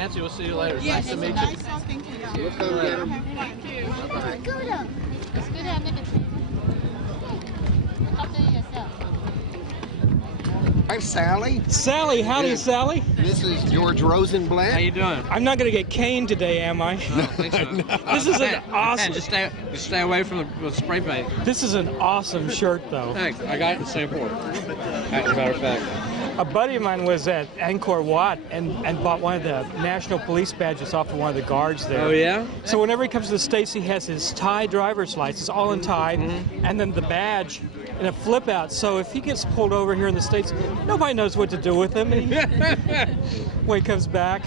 Nancy, we'll see you later. Yes, Nice to meet you. nice talking to you. We'll come get 'em. Thank you. Hi, Sally. Sally, howdy, Yes. Sally. This is George Rosenblatt. How you doing? I'm not going to get caned today, am I? I don't think so. This is an awesome. Just stay away from the spray paint. This is an awesome shirt, though. Thanks. I got it in Singapore. As a matter of fact. A buddy of mine was at Angkor Wat and bought one of the national police badges off of one of the guards there. Oh yeah? So whenever he comes to the States, he has his Thai driver's license, all in Thai, and then the badge in a flip out. So if he gets pulled over here in the States, nobody knows what to do with him when he comes back.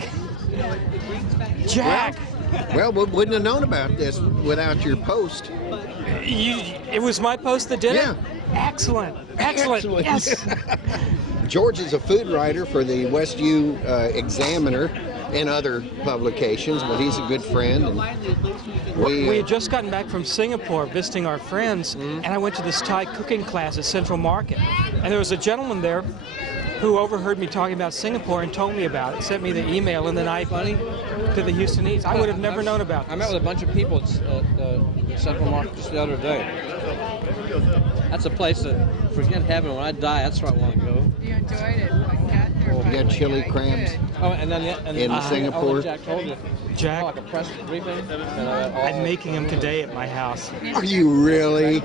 Jack! Well, we wouldn't have known about this without your post. It was my post that did Yeah. it? Excellent. Excellent. Yes. George is a food writer for the West U Examiner and other publications, but he's a good friend. And we had just gotten back from Singapore visiting our friends, and I went to this Thai cooking class at Central Market. And there was a gentleman there who overheard me talking about Singapore and told me about it, sent me the email, and then I did the Houston Eats. I would have never known about this. I met with a bunch of people at Central Market just the other day. That's a place that, forget heaven, when I die, that's where I want to go. You enjoyed it. you got chili crabs Oh, and then in Singapore. Jack told you. Jack, Like a press briefing. I'm making them today at my house. Are you really?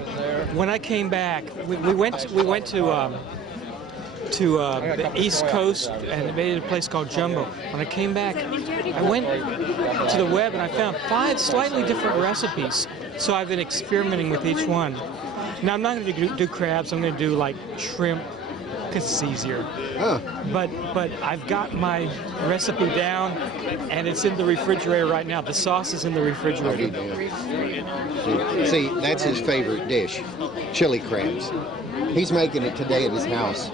When I came back, we went to the East Coast and made a place called Jumbo. When I came back, I went to the web and I found 5 slightly different recipes. So I've been experimenting with each one. Now I'm not going to do crabs. I'm going to do like shrimp because it's easier. Huh. But I've got my recipe down and it's in the refrigerator right now. The sauce is in the refrigerator. See, that's his favorite dish, chili crabs. He's making it today at his house.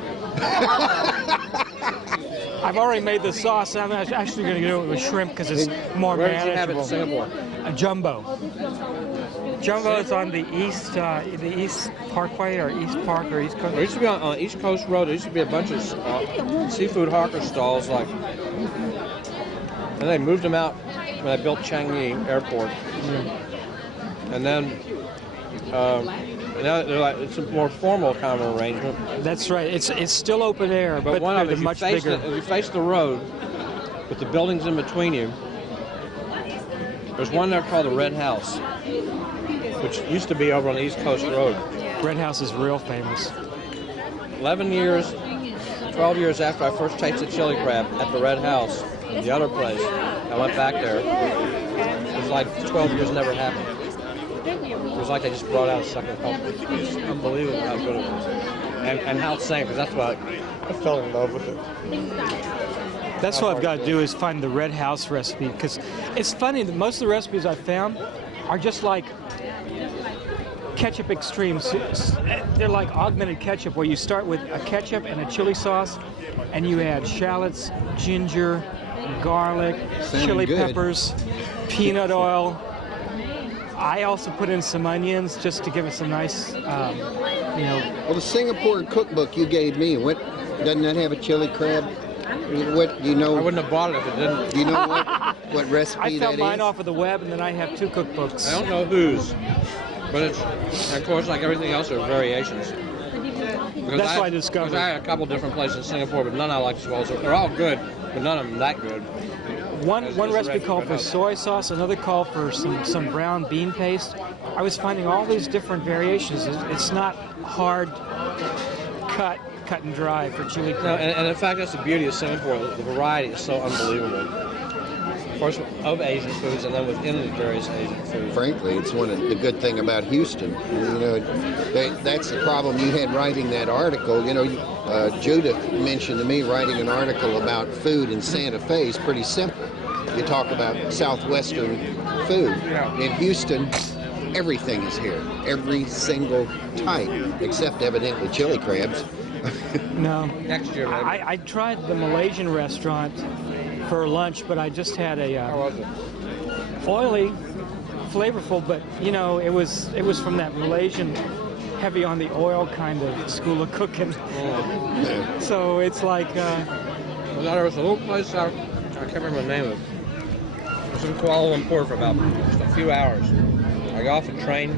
I've already made the sauce. I'm actually going to do it with shrimp because it's more Where did you have it in manageable. Singapore? A Jumbo. Jumbo is on the East Parkway or East Park or East Coast. There used to be on East Coast Road. There used to be a bunch of seafood hawker stalls, like, and they moved them out when they built Changi Airport. And then now they're like, it's a more formal kind of arrangement. That's right. It's still open air, but one of they're it, much bigger. If you face the road with the buildings in between you, there's one there called the Red House, which used to be over on the East Coast Road. Red House is real famous. 12 years after I first tasted chili crab at the Red House, the other place, I went back there. It was like 12 years never happened. It was like they just brought out a second cup. It's unbelievable how good it was. And how it's saying, because that's why I fell in love with it. That's what I've got to do is find the Red House recipe because it's funny that most of the recipes I've found are just like ketchup extremes. They're like augmented ketchup where you start with a ketchup and a chili sauce and you add shallots, ginger, garlic, chili peppers, peanut oil. I also put in some onions just to give it some nice, Well, the Singapore cookbook you gave me, doesn't that have a chili crab? What do you know? I wouldn't have bought it if it didn't. Do you know what recipe I found that mine is? off of the web, and then I have 2 cookbooks. I don't know whose, but it's, of course, like everything else, there are variations. That's what I discovered. Because I had a couple different places in Singapore, but none I like as well. So they're all good, but none of them that good. One recipe called for soy sauce, another called for some brown bean paste. I was finding all these different variations. It's not hard cut and dry for chili crab. No, and in fact, that's the beauty of Singapore. The variety is so unbelievable. Of course, of Asian foods, and then within the various Asian foods. Frankly, it's one of the good thing about Houston. That's the problem you had writing that article. Judith mentioned to me writing an article about food in Santa Fe is pretty simple. You talk about southwestern food. Yeah. In Houston, everything is here. Every single type, except evidently chili crabs. No. Next year, maybe. I tried the Malaysian restaurant for lunch, but I just had How was it? oily, flavorful, but it was from that Malaysian heavy on the oil kind of school of cooking. So it's like Well, there was a little place out I can't remember the name of it. I was in Kuala Lumpur for about just a few hours. I got off the train,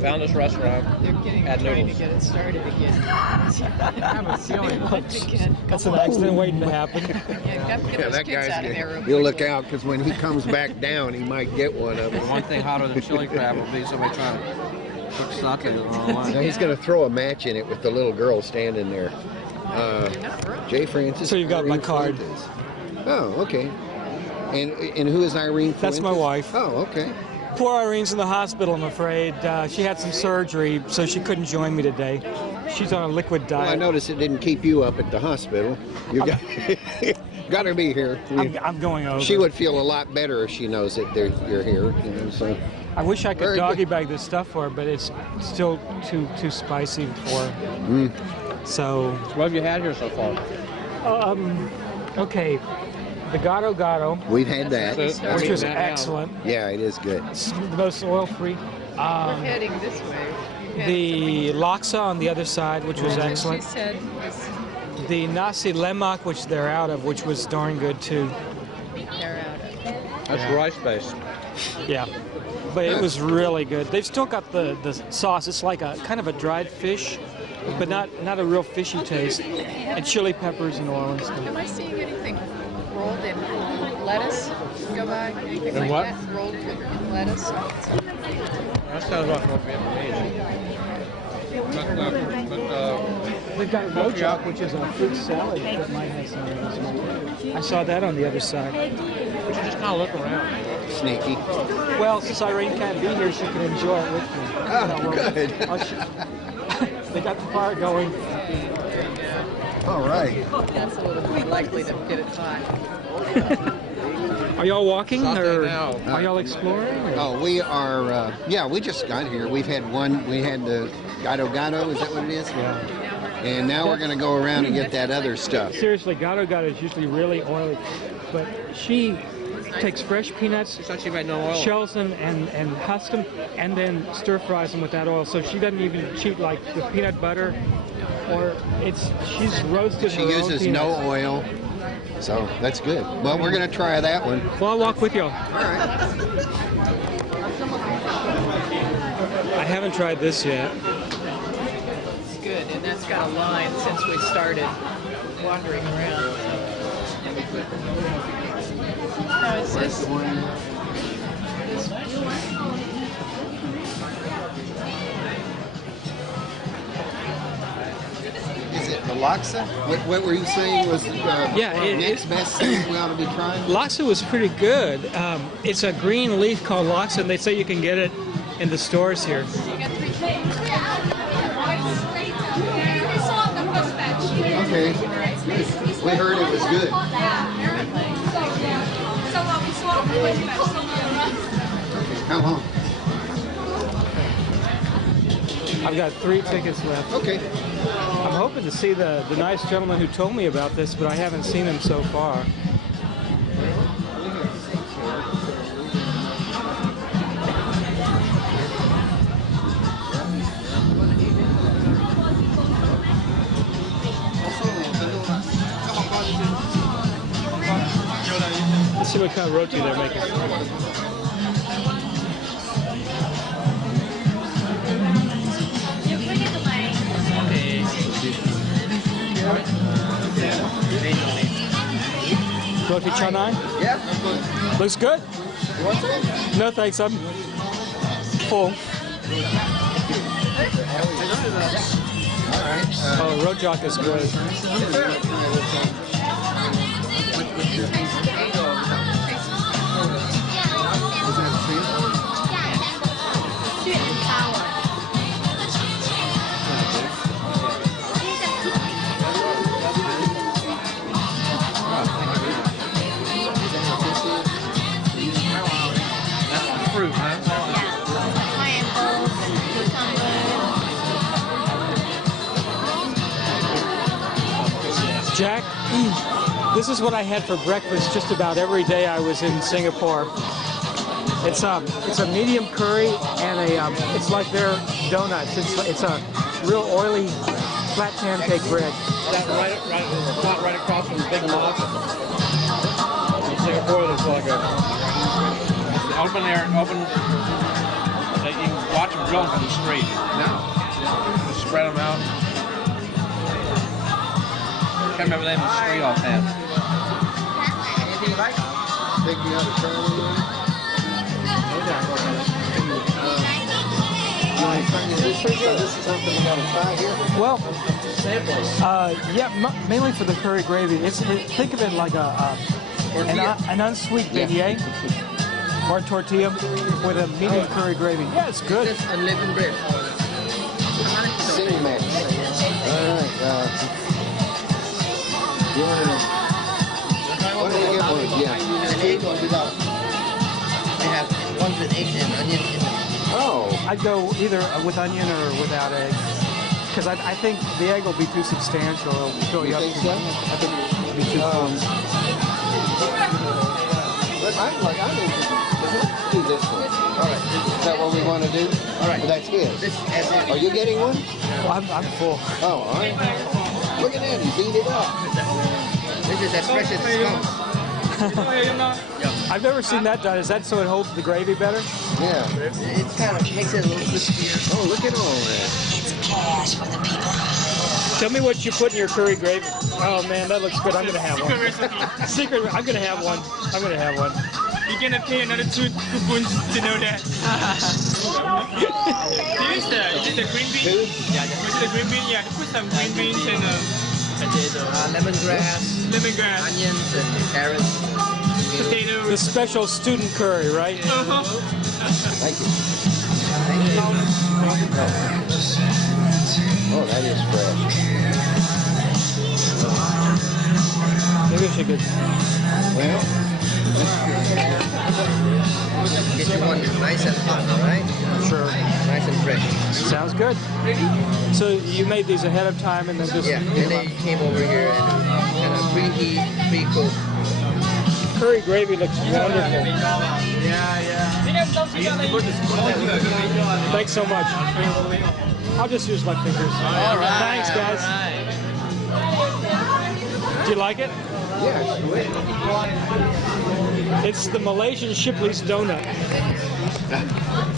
found this restaurant, They're getting had trying noodles. to get it started again. I have a feeling again. That's an accident waiting to happen. Yeah, get those that kids out of there. real You'll look quickly. out because when he comes back down, he might get one of The them. one thing hotter than chili crab will be somebody trying to cook satay the wrong Now way. he's going to throw a match in it with the little girl standing there. You're not wrong. Jay Francis. So you've got my Irene card. Fuentes. Oh, okay. And who is Irene Fuentes? That's my wife. Oh, okay. Poor Irene's in the hospital, I'm afraid. She had some surgery, so she couldn't join me today. She's on a liquid Well, I diet. noticed it didn't keep you up at the hospital. You got to be here. I'm going over. She would feel a lot better if she knows that you're here. You know, so I wish I could Very doggy good. bag this stuff for her, but it's still too spicy for her. So, What have you had here so far? okay, the Gato Gato, we've had that. That's it. which was That down. excellent. Yeah, it is good. It's the most oil-free. We're heading this way. We've had The laksa on the other side, which was some- She excellent. said was The nasi lemak, which they're out of, which was darn good too. they're out of. That's rice based. Yeah, but it was really good. They've still got the sauce. It's like a kind of a dried fish, but not a real fishy taste. And chili peppers and oil and stuff. Am I seeing anything rolled in lettuce go by? Anything In like what? that? Rolled in lettuce? That sounds like North Vietnamese. But They've got rojak, which is a fruit salad that might have some of this. I saw that on the other side. we should just kind of look around. Sneaky. Well, since Irene can't be here, she can enjoy it with me. Oh, good. They got the fire going. All right. That's a little more likely to get it hot. Are y'all walking Satay or now. are y'all exploring? Or? Oh, we are. Yeah, we just got here. We've had one. We had the Gato Gato. Is that what it is? Yeah. And now we're going to go around and get that other stuff. Seriously, Gato Gato is usually really oily, but she takes fresh peanuts, She thought she made no oil. shells them and husks them, and then stir fries them with that oil. So she doesn't even cheat like with peanut butter, or she's roasted She her own uses no peanuts. oil, so that's good. Well, we're going to try that one. Well, I'll walk with y'all. All right. I haven't tried this yet. It's good, and that's got a line since we started wandering around. No, it's this. Is it the laksa? What were you saying was Yeah, next best thing we ought to be trying? Laksa was pretty good. It's a green leaf called laksa, and they say you can get it in the stores here. Okay. We heard it was good. Come on. I've got 3 tickets left. Okay. I'm hoping to see the nice gentleman who told me about this, but I haven't seen him so far. Let's see what kind of roti they're making. Roti canai? Yeah. Looks good. You want some? No thanks, I'm full. All right. Oh, rojak is good. Fruit, huh? Jack, this is what I had for breakfast just about every day I was in Singapore. It's a medium curry and it's like their donuts. It's a real oily flat pancake bread. Is that right across from the big mosque? Singapore, there's like a open air, open. That you can watch them drill from the street. Just spread them out. Can't remember the name of the street offhand. Anything you like? Take me out of Charlie. This is something we gotta try here. Well, yeah, mainly for the curry gravy. Think of it like an unsweet beignet or tortilla with a medium curry gravy. Yeah, it's good. Just unleavened bread. Sing match. All right. You want to? What do you get one? Yeah. An egg or without? They have ones with eggs and onion in them. Oh. I'd go either with onion or without egg. Because I think the egg will be too substantial. It'll fill you up. Think so? I think it'll be too full. But I'm interested. Let's do this one. All right. Is that what we want to do? All right. That's his. This as in. Are you getting one? Well, I'm full. Oh, all right. Look at that. He beat it up. This is as fresh as it comes. I've never seen that done. Is that so it holds the gravy better? Yeah. It's kind of makes it a little crispier. Oh, look at all that. Tell me what you put in your curry gravy. Oh man, that looks good. I'm gonna have one. Secret. I'm gonna have one. I'm gonna have one. You're gonna pay another two spoons to know that. Here's is it the green bean? Yeah, Is it the green bean? Yeah, put some green beans and lemongrass, lemongrass, onions, and carrots. The potatoes. special student curry, right? Thank you. Oh, that is fresh. Maybe I should get. Well, Get you one that's nice and hot, all right? Sure. Nice and fresh. Sounds good. So you made these ahead of time and then just. Yeah, and then you came over here and kind of preheat, pre-cook. Curry gravy looks wonderful. Thanks so much. I'll just use my fingers. All right. Thanks, guys. Do you like it? yeah, sweet. It's the Malaysian Shipley's donut.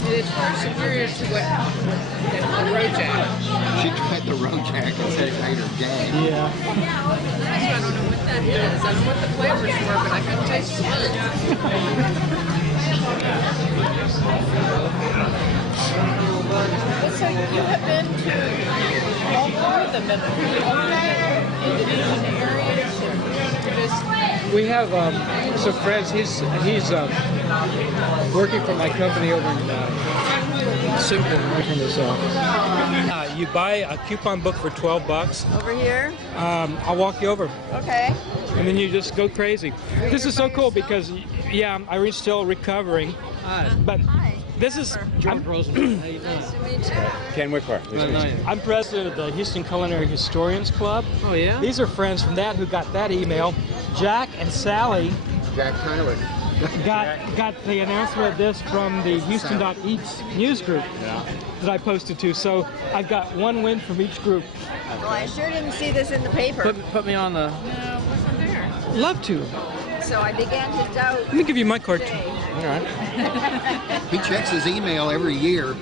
It's far superior to what the rojak. She tried the rojak and said it made her gag. Yeah. I don't know what that is. I don't know what the flavors were, but I couldn't taste it. So you have been to all over the Middle Indonesian areas and just We have some friends. He's working for my company over in Singapore. Right from this you buy a coupon book for $12. Over here? I'll walk you over, Okay. and then you just go crazy. This is so cool because, yeah, I'm still recovering. But this is George Rosenberg. How you doing? Nice to meet you. Ken Wickler. I'm president of the Houston Culinary Historians Club. Oh yeah. These are friends from that who got that email. Jack and Sally Jack Tyler. got the announcement of this from the Houston.Eats news group that I posted to. So I've got one win from each group. Well, I sure didn't see this in the paper, Put me on the. no, it wasn't there. Love to. so I began to doubt. Let me give you my card too. All right. He checks his email every year.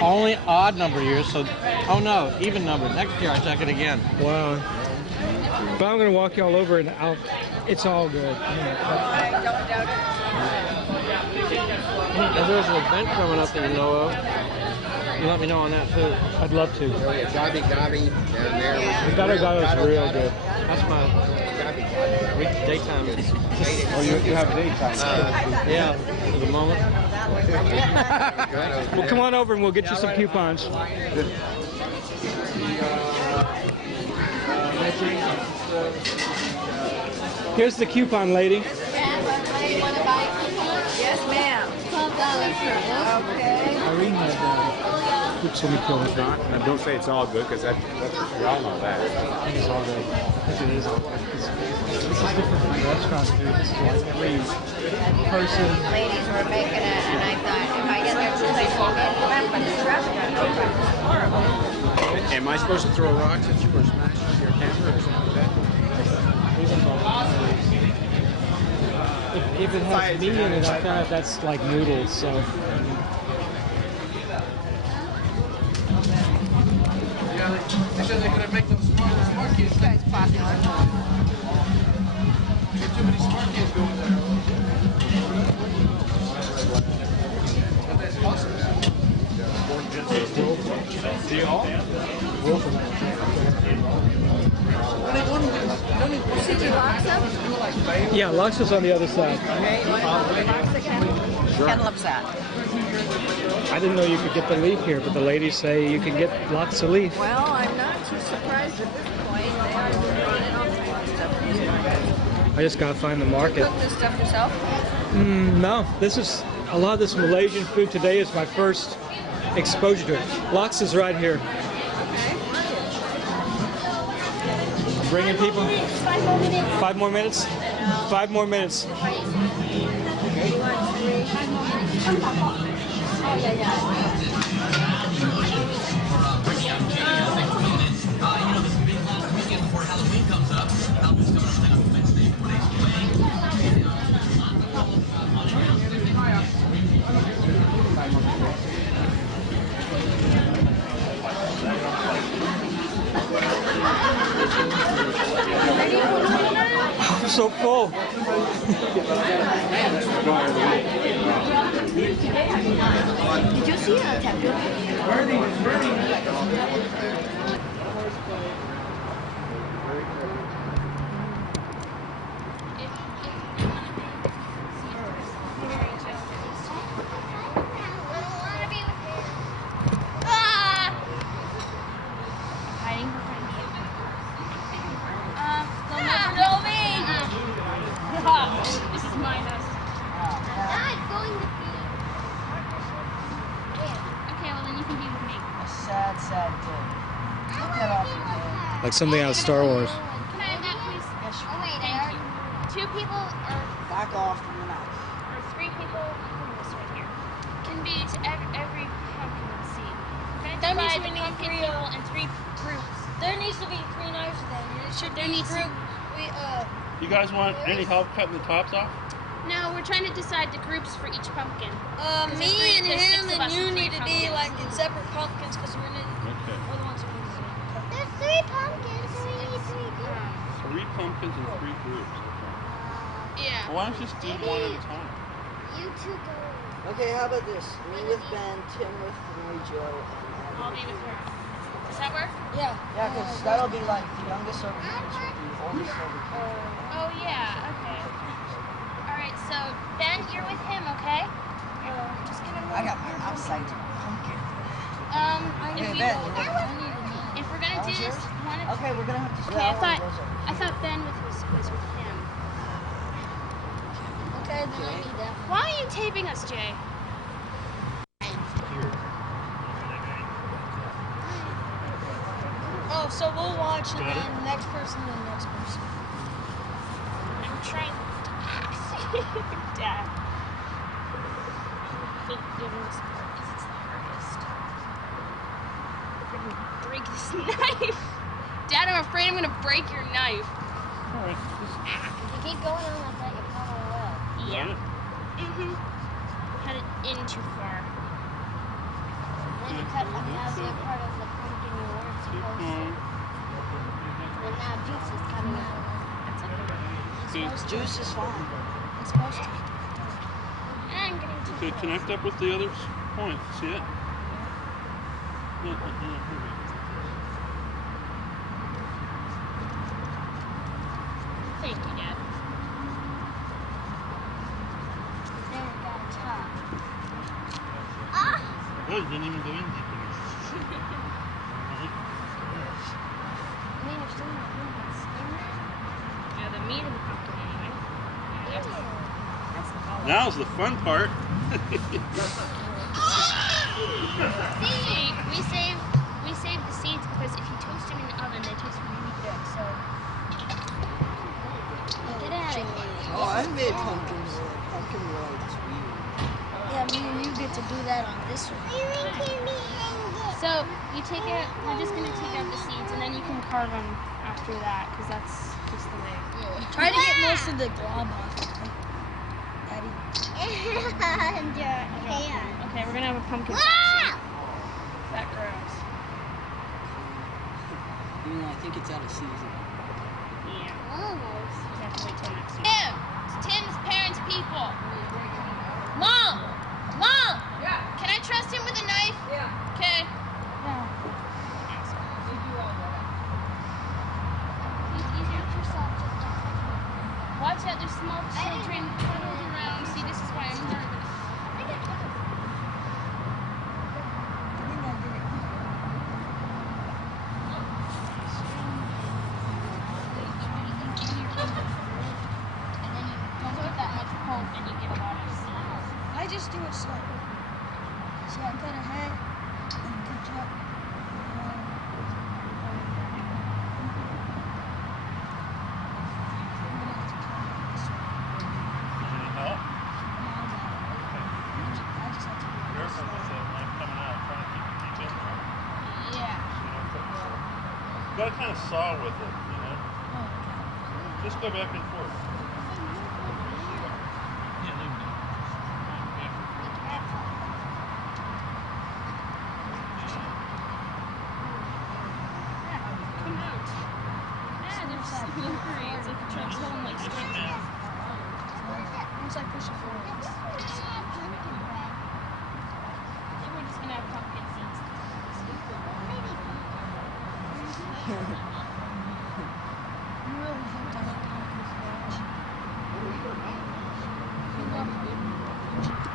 Only odd number years, so. Oh no, even number. Next year I check it again. Wow. But I'm gonna walk you all over, and it's all good. I don't doubt If there's an event coming up that you know of, you let me know on that too. I'd love to. Oh yeah, Gobby Gobby down there. The Gado is real good. That's my daytime. Oh, you have daytime. Yeah, for the moment. Well, come on over and we'll get you some coupons. Here's the coupon, lady. Yes, ma'am. Okay. Irene had oops, let me kill it. Now, don't say it's all good, because we all know that. It's all good. It is all good. This is different from restaurant food. This is like every person. Ladies were making it, and I thought if I get there too late, I'll get left by this restaurant. Horrible. Am I supposed to throw rocks at you or smash your camera or something like that? if it has meat in it, I found out that's like noodles. So. They said they're gonna make them smart kids. This guy's popular. Get too many smart kids going there. But that's awesome. See Laksa? Yeah, Laksa's on the other side. Laksa Ken looks at. I didn't know you could get the leaf here, but the ladies say you can get Laksa leaf. Well, I'm not too surprised at this point. They are running all kinds of stuff. I just gotta find the market. Cook this stuff yourself? No, this is a lot of this Malaysian food today is my first exposure to it. Laksa's right here. Bringing people. 5 more minutes. 5 more minutes. I'm so full. Did you see a tapioca? Hiding behind me. They'll never know me. This is my house. Okay, well then you can be with me. Sad, sad day. Take that off your head. Like something out of Star Wars. Can I have that, please? Yes, you Oh wait, thank you. 2 people or back off from the knife. 3 people. This right here. Can be to every pumpkin seed. We're gonna divide the pumpkin people in 3 groups. There needs to be 3 knives then. It should There be needs group. You guys want any help cutting the tops off? No, we're trying to decide the groups for each pumpkin. Me and there's 6 him of and us you and 3 need to be pumpkins. like in separate pumpkins because we're the ones who need to cut. There's 3 pumpkins, so we need 3 groups. 3 pumpkins and 3 groups. Yeah. Well, why don't you just do one at a time? You 2 go. Okay, how about this? Me with Ben, Tim with Mary Jo, and I'll be with her. Does that work? Yeah. yeah, because that'll be like the youngest over here, so the oldest over here. Oh yeah, okay. Alright, so Ben, you're with him, okay? Just get him. I got my outside pumpkin. If Okay, you Ben. if we're gonna do this one at Okay, we're gonna have to. Okay, I thought Ben was with him. Okay, then I need that. Why are you taping us, Jay? Oh, so we'll watch and then the next person and the next person. I'm trying Dad. I think doing this part because it's the hardest. Freaking break this knife. Dad, I'm afraid I'm gonna break your knife. If you keep going on like that, you probably will. Yeah. Had it in too far. Then you cut another part of the pumpkin you weren't supposed to. And now juice is coming out. Juice is fine. It's supposed to. I'm getting too Okay, close. connect up with the other point. See it? Thank you, Dad. There you got top. Oh, you didn't even go in deep enough. I mean, you're still not doing that skin. Yeah, the meat of the pumpkin anyway. Yeah, that's the ball. Now's the fun part. See, we save the seeds because if you toast them in the oven, they taste really good. So Get out of here. Oh, I made pumpkins. Pumpkin roads. Yeah, me and you get to do that on this one. So you take it. We're just gonna take out the seeds, and then you can carve them after that, because that's just the way. Try to get most of the glob off. Daddy. And your hand. Okay, we're gonna have a pumpkin. Ah! That gross. Even though I think it's out of season. Yeah. Almost. We have to wait till next week. Tim! It's Tim's parents' people. Mom! Mom! Yeah. Can I trust him with a knife? Yeah. Okay. Watch out, there's small children huddled around. See, this is why I'm nervous. And then you don't get that much pulp and you get a lot of seeds. I just do it slow. See, I cut ahead and catch up. Any help? I just have to do it Careful slow. with that knife coming out. Trying to keep your teeth in there. Yeah. You gotta kind of saw with it, you know? Just go back and forth. Come out. Yeah, they're slippery. It's like you're trying to tell them like straight. Once I push it forward. Maybe we're just gonna have pumpkin seeds. I'm really hooked on that pumpkin sandwich.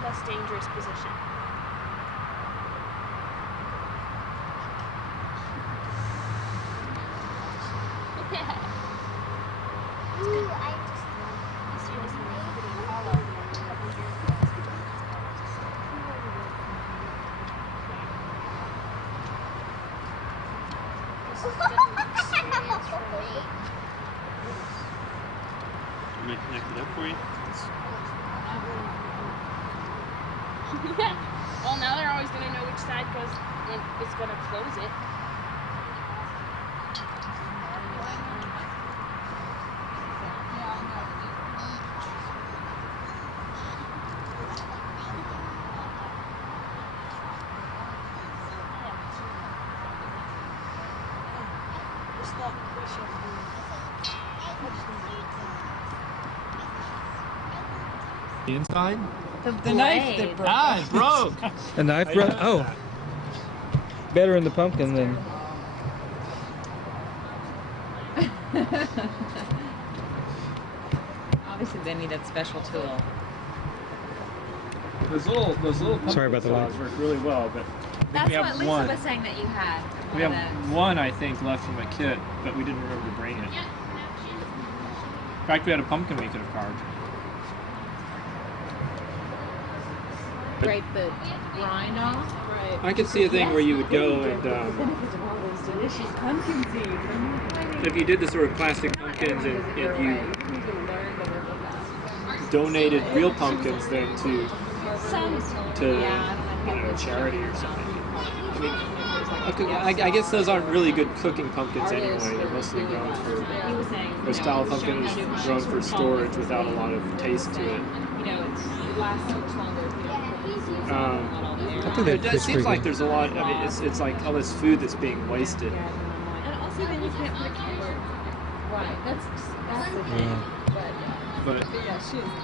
Less dangerous position. Ooh, I just. This year is pretty hollow. This is a good experience for me. Let me connect it up for you. Well, now they're always gonna know which side goes. It's gonna close it. The inside? The knife that broke. Ah, it broke. A knife I broke? got Oh. that. Better in the pumpkin than. Obviously, they need that special tool. Those little Sorry about the pumpkin saws light. work really well, but I think That's we what have Lisa one. was saying that you had. We have one, I think, left from the kit, but we didn't remember to bring it. In fact, we had a pumpkin we could have carved. Scrape the rind off. Right. I could see a thing where you would go and if you did the sort of plastic pumpkins and you donated real pumpkins then to you know, charity or something. I mean, I guess those aren't really good cooking pumpkins anyway. They're mostly grown for, or style pumpkins grown for storage without a lot of taste to it. I think that It tastes seems pretty like good. there's a lot. I mean, it's like all this food that's being wasted. And also, then you can't put a camera. Right. That's the thing. Yeah. But Yeah,